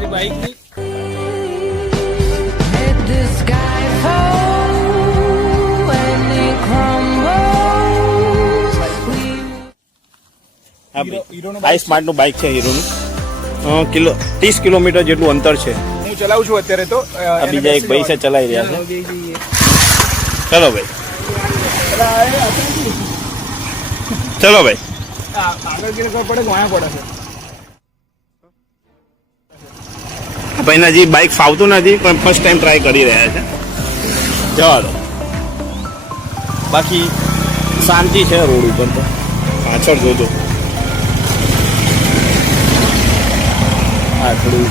અમારી બાઇકની. આઈ સ્માર્ટનું બાઇક છે હીરોનું. 30 કિલોમીટર જેટલું અંતર છે. હું ચલાવું છું અત્યારે તો. આ બીજા એક ભાઈ છે ચલાવી રહ્યા છે. ચલો ભાઈ, ચલો ભાઈ. આગળ ગીર પડે વાયા પડે છે. ભાઈને હજી બાઇક ફાવતું નથી પણ ફર્સ્ટ ટાઈમ ટ્રાય કરી રહ્યા છે. જવા દો. બાકી શાંતિ છે રોડ ઉપર તો. પાછળ જોજો. હા થોડું.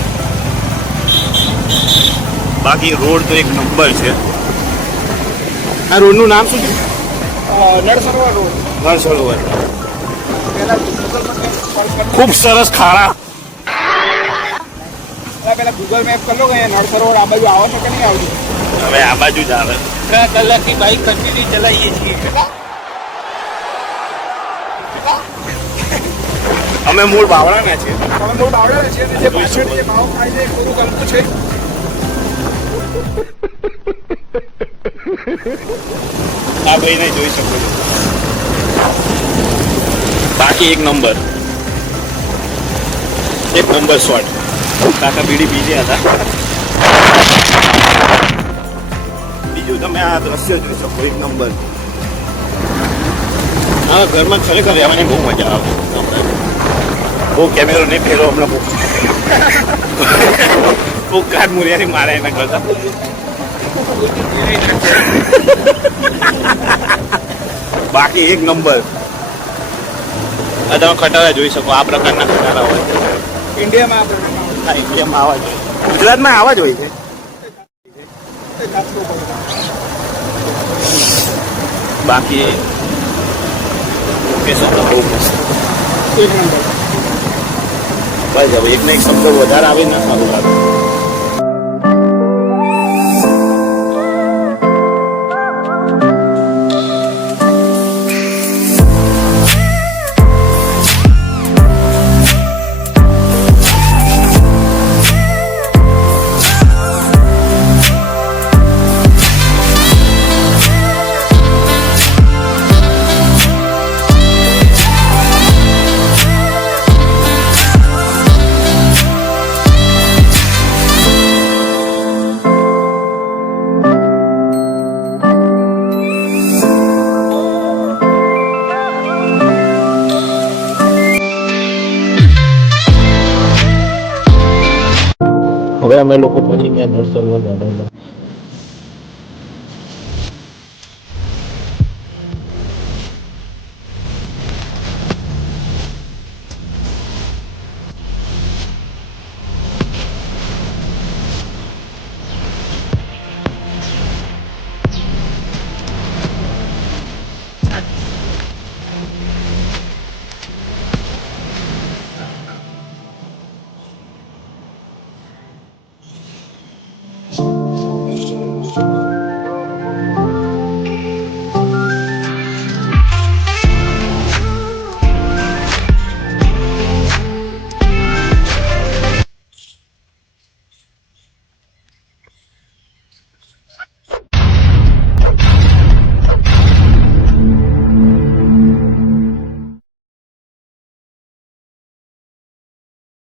બાકી રોડ તો એક નંબર છે. આ રોડનું નામ શું છે? નળસરોવર રોડ. નળસરોવર. પેલા ખૂબ સરસ ખાડા. પેલા ગૂગલ મેપ કરી લો કે અહીંયા નળસરોવર આ બાજુ આવે છે કે નહીં આવતું. હવે આ બાજુ જ આવે. 3 કલાકથી બાઇક કન્ટિન્યુ ચલાવીએ છીએ. અમે મૂળ બાવળાના છીએ. અમે બહુ બાવળાના છીએ અને જે પાછળ જે ભાવ ખાય છે એ થોડું ગમતું છે. આ ભાઈને જોઈ શકો છો. બાકી એક નંબર શોટ. કાકા બીડી બીજે હતા. બીજું તમે આ દ્રશ્ય જોઈ શકો. એક નંબર. હા, ઘરમાં ખરેખર રહેવાની બહુ મજા આવે. બહુ કેમેરો નહીં ફેરો હમણાં બહુ કાઢ મુરિયાની મારે એના કરતા. બાકી એક નંબર. આ તમે ખટારા જોઈ શકો. આ પ્રકારના ખટારા હોય ઇન્ડિયામાં હા, ઇન્ડિયામાં આવા જ હોય. ગુજરાતમાં આવા જ હોય છે. બાકી લોકેશન તો બહુ મસ્ત. એક નંબર. બસ હવે એકને એક શબ્દ વધારે આવે ને સારું લાગે. હવે અમે લોકો પહોંચી ગયા નળસરોવર ગાર્ડનમાં.